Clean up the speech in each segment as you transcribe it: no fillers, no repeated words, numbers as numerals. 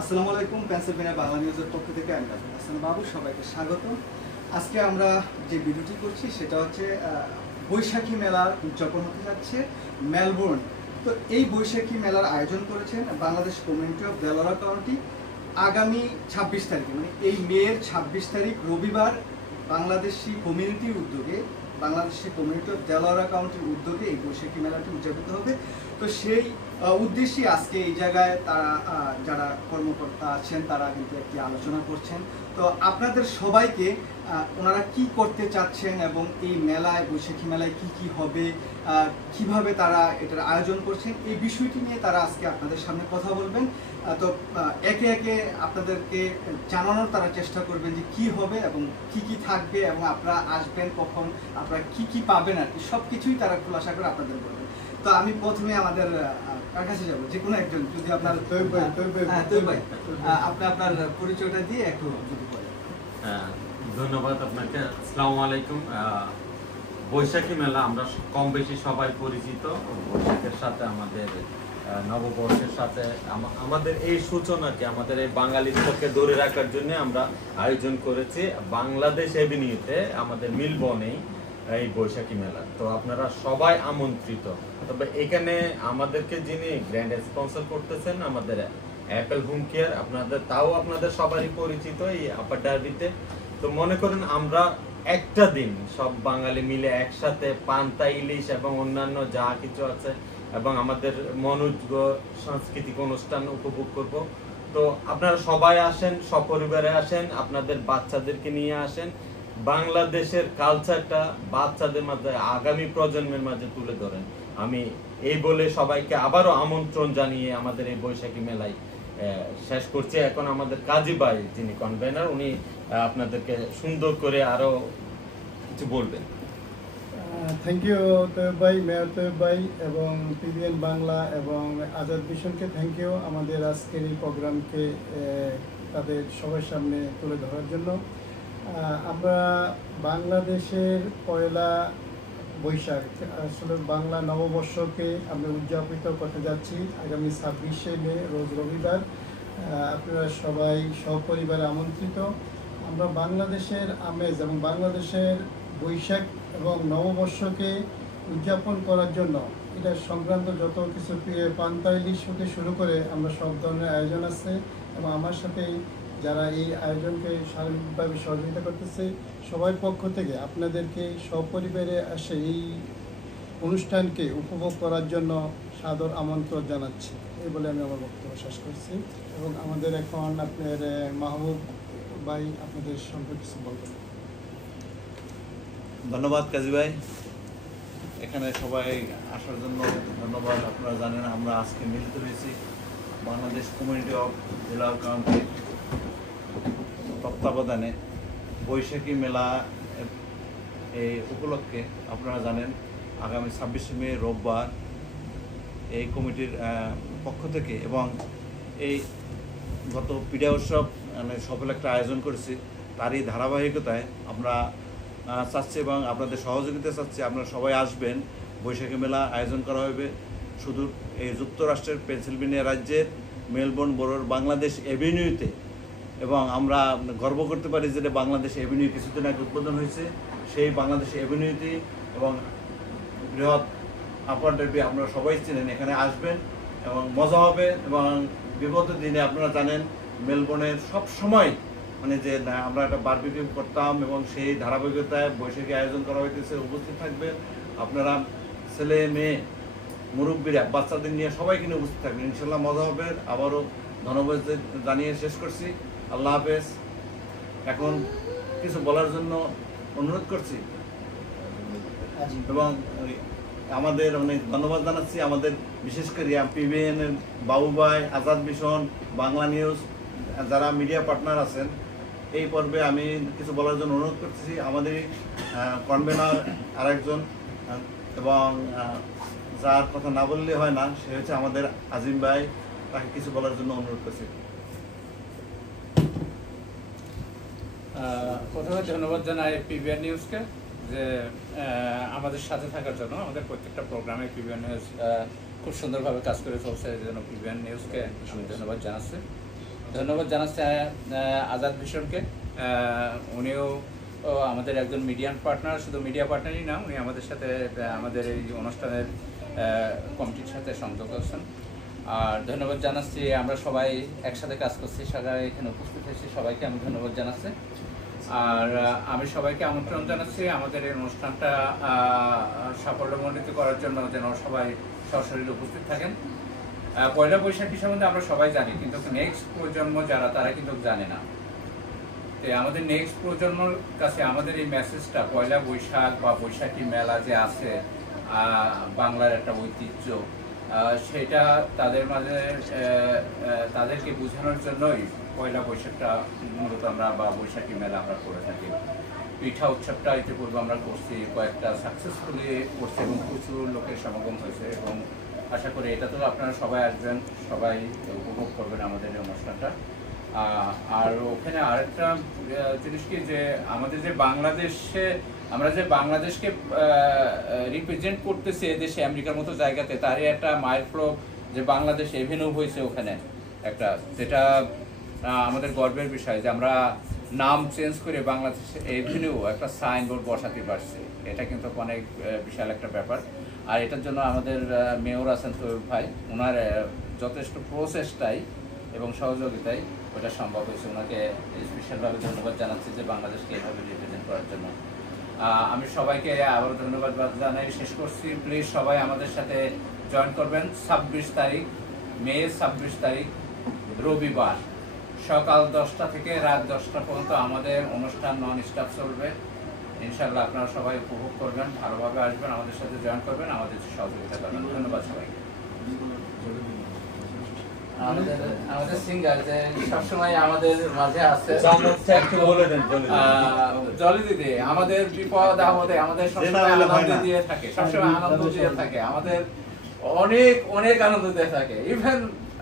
আসসালামু আলাইকুম। পেনসিলভেনিয়া বাংলা নিউজের পক্ষ থেকে আমি ডাক্তার হাসান বাবু, সবাইকে স্বাগত। আজকে আমরা যে ভিডিওটি করছি সেটা হচ্ছে বৈশাখী মেলার উদযাপন হতে যাচ্ছে মেলবোর্ন। তো এই বৈশাখী মেলার আয়োজন করেছেন Bangladesh community of Delwar county. আগামী 26 তারিখে, মানে এই মের 26 তারিখ রবিবার, বাংলাদেশি কমিউনিটির উদ্যোগে, বাংলাদেশি কমিউনিটি অফ দেলোয়ার কাউন্টির উদ্যোগে এই বৈশাখী মেলাটি উদযাপিত হবে। তো সেই উদ্দেশ্যে আজকে এই জায়গায় তারা যারা কর্মকর্তা আছেন তারা কিন্তু একটি আলোচনা করছেন। তো আপনাদের সবাইকে ওনারা কি করতে চাচ্ছেন এবং এই মেলায়, বৈশাখী মেলায় কি কি হবে, কিভাবে তারা এটার আয়োজন করছেন, এই বিষয়টি নিয়ে তারা আজকে আপনাদের সামনে কথা বলবেন। তো একে একে আপনাদেরকে জানানোর তারা চেষ্টা করবেন যে কি হবে এবং কি কি থাকবে এবং আপনারা আসবেন কখন, আপনারা কি কি পাবেন, আর কি সব কিছুই তারা খোলাসা করে আপনাদের বলবেন। তো আমি প্রথমে আমাদের কার কাছে যাবো, যে কোনো একজন, যদি আপনার আপনি আপনার পরিচয়টা দিয়ে একটু যদি বলেন। ধন্যবাদ আপনাকে। আসসালামু আলাইকুম। বৈশাখী মেলা আমরা কম বেশি সবাই পরিচিত। বৈশাখের সাথে আমাদের নববর্ষের সাথে আমাদের এই সূচনাকে আমাদের এই বাঙালির পক্ষে ধরে রাখার জন্য আমরা আয়োজন করেছি বাংলাদেশ এভিনিউতে, আমাদের মিলবনেই এই বৈশাখী মেলা। তো আপনারা সবাই আমন্ত্রিত। তবে এখানে আমাদেরকে যিনি গ্র্যান্ড স্পন্সর করতেছেন আমাদের অ্যাপেল হোম কেয়ার, আপনাদের সবারই পরিচিত এই আপার ডার্বিতে। তো মনে করেন আমরা একটা দিন সব বাঙালি মিলে একসাথে পান্তা ইলিশ এবং অন্যান্য যা কিছু আছে এবং আমাদের মনোজ্ঞ সাংস্কৃতিক অনুষ্ঠান উপভোগ করব। তো আপনারা সবাই আসেন, সপরিবারে আসেন, আপনাদের বাচ্চাদেরকে নিয়ে আসেন। বাংলাদেশের কালচারটা বাচ্চাদের মাঝে, আগামী প্রজন্মের মাঝে তুলে ধরেন। আমি এই বলে সবাইকে আবারও আমন্ত্রণ জানিয়ে আমাদের এই বৈশাখী মেলায় শেষ করছি। এখন আমাদের কাজী ভাই যিনি কনভেনার, উনি আপনাদেরকে সুন্দর করে আরো কিছু বলবেন। থ্যাংক ইউ তৈয়ব ভাই, মেয়র তৈয়ব ভাই এবং পিবিএন বাংলা এবং আজাদ ভিশনকে থ্যাংক ইউ আমাদের আজকের এই প্রোগ্রামকে তাদের সবার সামনে তুলে ধরার জন্য। আমরা বাংলাদেশের পয়লা বৈশাখ, আসলে বাংলা নববর্ষকে আমরা উদযাপিত করতে যাচ্ছি আগামী 26শে মে, রোজ রবিবার। আপনারা সবাই সপরিবারে আমন্ত্রিত। আমরা বাংলাদেশের আমেজ এবং বাংলাদেশের বৈশাখ এবং নববর্ষকে উদযাপন করার জন্য এটা সংক্রান্ত যত কিছু পান্তা ইলিশ হতে শুরু করে আমরা সব ধরনের আয়োজন আছে, এবং আমার সাথে যারা এই আয়োজনকে সার্বিকভাবে সহযোগিতা করতেছে সবার পক্ষ থেকে আপনাদেরকে সপরিবারে আসে এই অনুষ্ঠানকে উপভোগ করার জন্য সাদর আমন্ত্রণ জানাচ্ছি। এই বলে আমি আমার বক্তব্য শেষ করছি এবং আমাদের এখন আপনার মাহবুব ভাই আপনাদের সম্পর্কে কিছু বলবেন। ধন্যবাদ কাজী ভাই, এখানে সবাই আসার জন্য ধন্যবাদ। আপনারা জানেন আমরা আজকে মিলিত হয়েছি Bangladesh community of Delwar county তত্ত্বাবধানে বৈশাখী মেলা এই উপলক্ষে। আপনারা জানেন আগামী 26শে মে রোববার এই কমিটির পক্ষ থেকে এবং এই গত পিঠা উৎসব মানে সফল একটা আয়োজন করেছি, তারই ধারাবাহিকতায় আমরা চাচ্ছি এবং আপনাদের সহযোগিতা চাচ্ছি আপনারা সবাই আসবেন। বৈশাখী মেলা আয়োজন করা হবে শুধু এই যুক্তরাষ্ট্রের পেনসিলভেনিয়া রাজ্যের মেলবোর্ন বরোর বাংলাদেশ এভিনিউতে, এবং আমরা গর্ব করতে পারি যে বাংলাদেশ এভিনিউ কিছুদিন আগে উদ্বোধন হয়েছে। সেই বাংলাদেশ এভিনিউতে এবং বৃহৎ আপার ডার্বি আপনারা সবাই চেনেন, এখানে আসবেন এবং মজা হবে। এবং বিগত দিনে আপনারা জানেন মেলবোর্নের সব সময় মানে যে আমরা একটা বারবিকিউ করতাম এবং সেই ধারাবাহিকতায় বৈশাখী আয়োজন করা হইতেছে। উপস্থিত থাকবেন আপনারা, ছেলে মেয়ে মুরব্বীরা বাচ্চাদের নিয়ে সবাই কিনে উপস্থিত থাকবেন, ইনশাল্লাহ মজা হবে। আবারও ধন্যবাদ জানিয়ে শেষ করছি। আল্লাহ হাফেজ। এখন কিছু বলার জন্য অনুরোধ করছি এবং আমাদের অনেক ধন্যবাদ জানাচ্ছি আমাদের বিশেষ করে পিবিএন এর বাবু ভাই, আজাদ ভিশন, বাংলা নিউজ যারা মিডিয়া পার্টনার আছেন। এই পর্বে আমি কিছু বলার জন্য অনুরোধ করতেছি আমাদের কনভেনার আরেকজন, এবং যার কথা না বললে হয় না, সে হচ্ছে আমাদের আজিম ভাই, তাকে কিছু বলার জন্য অনুরোধ করছি। প্রথমে ধন্যবাদ জানাই পিবিএন নিউজকে যে আমাদের সাথে থাকার জন্য। আমাদের প্রত্যেকটা প্রোগ্রামে পিবিএন নিউজ খুব সুন্দরভাবে কাজ করে চলছে, এই জন্য পিবিএন নিউজকে আমি ধন্যবাদ জানাচ্ছি। ধন্যবাদ জানাচ্ছি আজাদ ভিশনকে। উনিও আমাদের একজন মিডিয়ান পার্টনার, শুধু মিডিয়া পার্টনারই না, উনি আমাদের সাথে আমাদের এই অনুষ্ঠানের কমিটির সাথে সংযুক্ত আছেন। আর ধন্যবাদ জানাচ্ছি, আমরা সবাই একসাথে কাজ করছি, সবাই এখানে উপস্থিত হয়েছি, সবাইকে আমি ধন্যবাদ জানাচ্ছি। আর আমি সবাইকে আমন্ত্রণ জানাচ্ছি আমাদের এই অনুষ্ঠানটা সাফল্যমণ্ডিত করার জন্য, যেন সবাই সশরীরে উপস্থিত থাকেন। পয়লা বৈশাখী সম্বন্ধে আমরা সবাই জানি, কিন্তু নেক্সট প্রজন্ম যারা, তারা কিন্তু জানে না। তো আমাদের নেক্সট প্রজন্মের কাছে আমাদের এই মেসেজটা, পয়লা বৈশাখ বা বৈশাখী মেলা যে আছে বাংলার একটা ঐতিহ্য, সেটা তাদের মাঝে তাদেরকে বোঝানোর জন্যই পয়লা বৈশাখটা মূলত আমরা বা বৈশাখী মেলা আমরা করে থাকি। পিঠা উৎসবটা ইতিপূর্বে আমরা করছি, কয়েকটা সাকসেসফুলি করছি এবং প্রচুর লোকের সমাগম হয়েছে, এবং আশা করি এটা তো আপনারা সবাই আসবেন, সবাই উপভোগ করবেন আমাদের এই অনুষ্ঠানটা। আর ওখানে আরেকটা জিনিস কি, যে আমাদের যে বাংলাদেশে, আমরা যে বাংলাদেশকে রিপ্রেজেন্ট করতেছি এদেশে, আমেরিকার মতো জায়গাতে, তারই একটা মাইলফলক যে বাংলাদেশ এভিনিউ হয়েছে ওখানে একটা, যেটা আমাদের গর্বের বিষয় যে আমরা নাম চেঞ্জ করে বাংলাদেশ এভিনিউ একটা সাইনবোর্ড বসাতে পারছি। এটা কিন্তু অনেক বিশাল একটা ব্যাপার। আর এটার জন্য আমাদের মেয়র আছেন তৈয়ব ভাই, ওনার যথেষ্ট প্রচেষ্টাই এবং সহযোগিতায় ওটা সম্ভব হয়েছে। ওনাকে স্পেশালভাবে ধন্যবাদ জানাচ্ছি যে বাংলাদেশকে এভাবে রিপ্রেজেন্ট করার জন্য। আমি সবাইকে আবারও ধন্যবাদ জানাই শেষ করছি। প্লিজ সবাই আমাদের সাথে জয়েন করবেন 26 তারিখ, মে 26 তারিখ রবিবার, সকাল 10টা থেকে রাত 10টা পর্যন্ত আমাদের অনুষ্ঠান নন স্টপ চলবে। ইনশাআল্লাহ আপনারা সবাই উপভোগ করবেন, ভালোভাবে আসবেন, আমাদের সাথে জয়েন করবেন, আমাদের সহযোগিতা করবেন। ধন্যবাদ সবাইকে। আমাদের সিঙ্গার যে সবসময় আমাদের মাঝে আছে, জলি দিদি, আমাদের বিপদ আপদে আমাদের সবসময় আনন্দ দিয়ে থাকে, সবসময় আনন্দ দিয়ে থাকে, আমাদের অনেক অনেক আনন্দ দিয়ে থাকে। ইভেন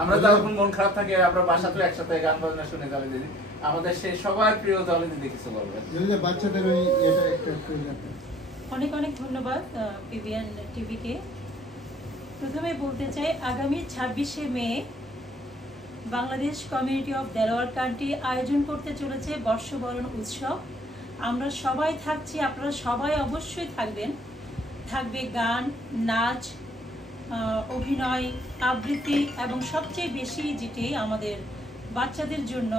আমরা যখন মন খারাপ থাকে, আমরা বাসাতে একসাথে গান বাজনা শুনে জলি দিদি, আমাদের সেই সবার প্রিয় জলি দিদি কিছু বলবেন। বাচ্চাদের ওই এটা একটু অনেক অনেক ধন্যবাদ পিবিএন টিভিকে। প্রথমে বলতে চাই, আগামী 26শে May Bangladesh community of Delaware country আয়োজন করতে চলেছে বর্ষবরণ উৎসব। আমরা সবাই থাকছি, আপনারা সবাই অবশ্যই থাকবেন। থাকবে গান, নাচ, অভিনয়, আবৃত্তি এবং সবচেয়ে বেশি যেটি আমাদের বাচ্চাদের জন্য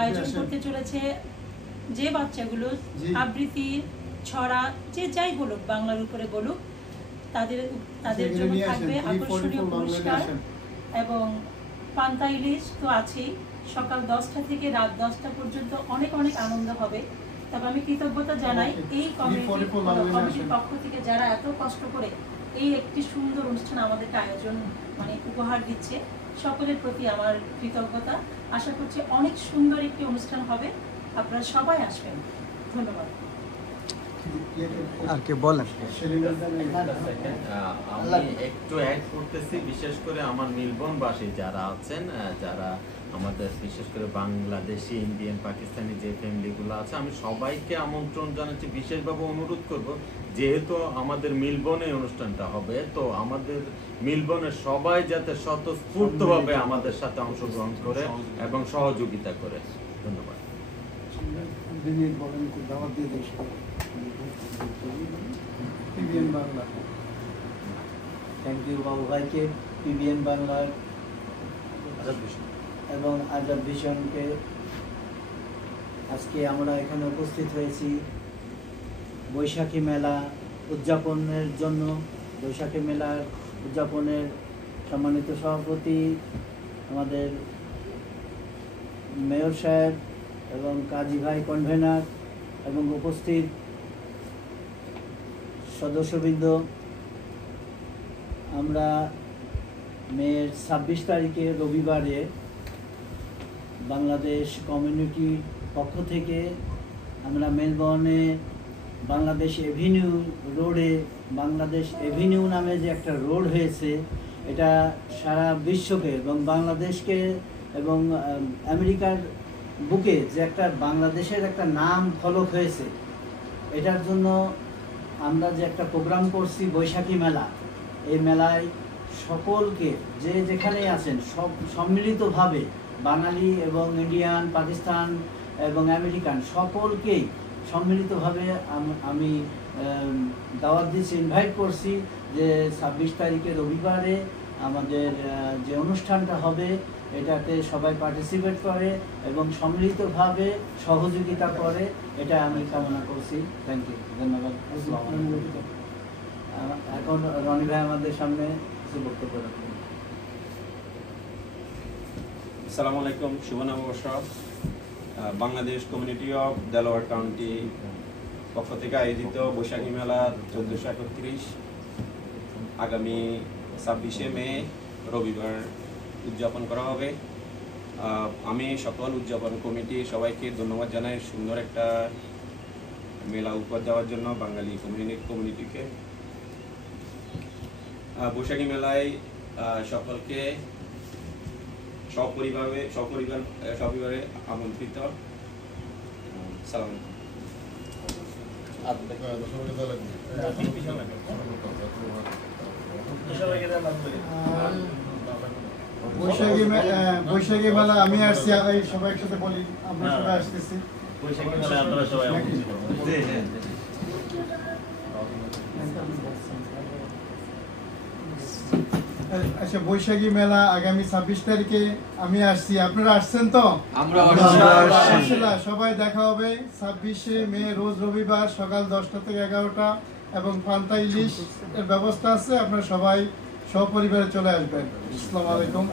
আয়োজন করতে চলেছে, যে বাচ্চাগুলো আবৃত্তি, ছড়া, যে যাই বলুক, বাংলার উপরে বলুক, তাদের জন্য থাকবে আকর্ষণীয় পুরস্কার এবং পান্তা ইলিশ তো আছেই। সকাল 10টা থেকে রাত 10টা পর্যন্ত অনেক অনেক আনন্দ হবে। তবে আমি কৃতজ্ঞতা জানাই এই কমিটির পক্ষ থেকে, যারা এত কষ্ট করে এই একটি সুন্দর অনুষ্ঠান আমাদেরকে আয়োজন উপহার দিচ্ছে। সকলের প্রতি আমার কৃতজ্ঞতা। আশা করছি অনেক সুন্দর একটি অনুষ্ঠান হবে, আপনারা সবাই আসবেন। ধন্যবাদ। আর কে বলেন? আমি একটু অ্যাড করতেছি, বিশেষ করে আমার মেলবোর্নবাসী যারা আছেন, যারা আমাদের বিশেষ করে বাংলাদেশি, ইন্ডিয়ান, পাকিস্তানি যে ফ্যামিলিগুলো আছে, আমি সবাইকে আমন্ত্রণ জানাচ্ছি, বিশেষভাবে অনুরোধ করব, যেহেতু আমাদের মেলবোর্নে অনুষ্ঠানটা হবে, তো আমাদের মেলবোর্নের সবাই যাতে স্বতঃস্ফূর্তভাবে আমাদের সাথে অংশগ্রহণ করে এবং সহযোগিতা করে। ধন্যবাদ। পিবিএন বাংলা, থ্যাংক ইউ বাবু ভাইকে, পিবিএন বাংলার এবং আজাদ ভিশনকে। আজকে আমরা এখানে উপস্থিত হয়েছি বৈশাখী মেলা উদযাপনের জন্য। বৈশাখী মেলার উদযাপনের সম্মানিত সভাপতি আমাদের মেয়র সাহেব এবং কাজী ভাই কনভেনার এবং উপস্থিত সদস্যবৃন্দ, আমরা মের 26 তারিখে রবিবারে বাংলাদেশ কমিউনিটির পক্ষ থেকে আমরা মেলবোর্নে বাংলাদেশ এভিনিউ রোডে, বাংলাদেশ এভিনিউ নামে যে একটা রোড হয়েছে, এটা সারা বিশ্বকে এবং বাংলাদেশকে এবং আমেরিকার বুকে যে একটা বাংলাদেশের একটা নাম ফলক হয়েছে, এটার জন্য আমরা যে একটা প্রোগ্রাম করছি বৈশাখী মেলা। এই মেলায় সকলকে, যে যেখানেই আছেন, সব সম্মিলিতভাবে বাঙালি এবং ইন্ডিয়ান, পাকিস্তান এবং আমেরিকান সকলকেই সম্মিলিতভাবে আমি দাওয়াত দিচ্ছি, ইনভাইট করছি যে 26 তারিখে রবিবারে আমাদের যে অনুষ্ঠানটা হবে এটাতে সবাই পার্টিসিপেট করে এবং সম্মিলিতভাবে সহযোগিতা করে, এটা আমি কামনা করছি। থ্যাংক ইউ, ধন্যবাদ। এখন রনি ভাই আমাদের সামনে কিছু বক্তব্য রাখবেন। আসসালামু আলাইকুম, শুভ নববর্ষ। Bangladesh community of Delwar county পক্ষ থেকে আয়োজিত বৈশাখী মেলা 1431 আগামী 26শে মে রবিবার উদযাপন করা হবে। আমি সকল উদযাপন কমিটি সবাইকে ধন্যবাদ জানাই সুন্দর একটা মেলা উপহার দেওয়ার জন্য বাঙালি কমিউনিটিকে। বৈশাখী মেলায় সকলকে সপরিবারে আমন্ত্রিত। সালাম। বৈশাখী মেলা আমি আসছি, সবাই একসাথে বলি, আমরা সবাই আসতেছি। আচ্ছা, বৈশাখী মেলা আগামী 26 তারিখে আমি আসছি, আপনারা আসছেন তো? সবাই দেখা হবে 26শে মে রোজ রবিবার সকাল 10টা থেকে 11টা, এবং পান্তা ইলিশ এর ব্যবস্থা আছে, আপনারা সবাই সপরিবারে চলে আসবেন। আসসালামু আলাইকুম।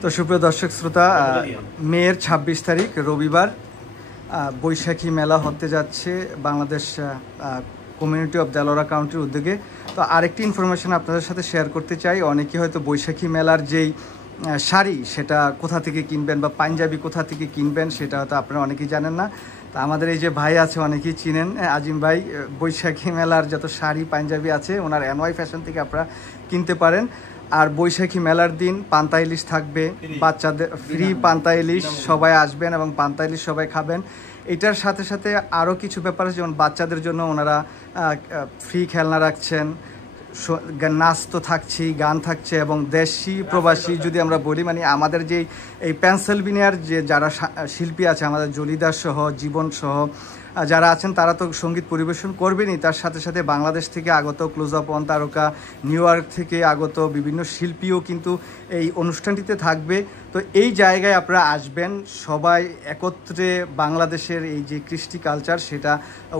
তো সুপ্রিয় দর্শক শ্রোতা, মের 26 তারিখ রবিবার বৈশাখী মেলা হতে যাচ্ছে বাংলাদেশ কমিউনিটি অফ দেলোয়ার কাউন্টির উদ্যোগে। তো আরেকটি ইনফরমেশন আপনাদের সাথে শেয়ার করতে চাই। অনেকে হয়তো বৈশাখী মেলার যেই শাড়ি সেটা কোথা থেকে কিনবেন বা পাঞ্জাবি কোথা থেকে কিনবেন সেটা হয়তো আপনারা অনেকেই জানেন না। তো আমাদের এই যে ভাই আছে অনেকেই চিনেন, আজিম ভাই, বৈশাখী মেলার যত শাড়ি পাঞ্জাবি আছে ওনার এনওয়াই ফ্যাশন থেকে আপনারা কিনতে পারেন। আর বৈশাখী মেলার দিন পান্তা ইলিশ থাকবে, বাচ্চাদের ফ্রি পান্তা ইলিশ, সবাই আসবেন এবং পান্তা ইলিশ সবাই খাবেন। এটার সাথে সাথে আরও কিছু ব্যাপার আছে, যেমন বাচ্চাদের জন্য ওনারা ফ্রি খেলনা রাখছেন, নাচ তো থাকছেই, গান থাকছে, এবং দেশি প্রবাসী যদি আমরা বলি, মানে আমাদের যে এই পেনসিলভেনিয়ার যে যারা শিল্পী আছে, আমাদের জলিদার সহ, জীবন সহ যারা আছেন, তারা তো সঙ্গীত পরিবেশন করবেনই, তার সাথে সাথে বাংলাদেশ থেকে আগত ক্লোজ আপ ওয়ান তারকা, নিউ ইয়র্ক থেকে আগত বিভিন্ন শিল্পীও কিন্তু এই অনুষ্ঠানটিতে থাকবে। তো এই জায়গায় আপনারা আসবেন, সবাই একত্রে বাংলাদেশের এই যে কৃষ্টি কালচার সেটা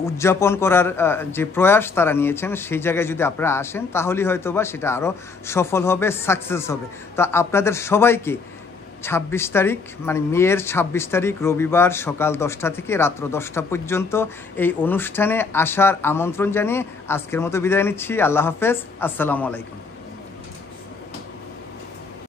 উদযাপন করার যে প্রয়াস তারা নিয়েছেন, সেই জায়গায় যদি আপনারা আসেন তাহলেই হয়তো বা সেটা আরও সফল হবে, সাকসেস হবে। তো আপনাদের সবাইকে 26 তারিখ মানে মের 26 তারিখ রবিবার সকাল 10টা থেকে রাত্র 10টা পর্যন্ত এই অনুষ্ঠানে আসার আমন্ত্রণ জানিয়ে আজকের মতো বিদায় নিচ্ছি। আল্লাহ হাফেজ, আসসালামু আলাইকুম।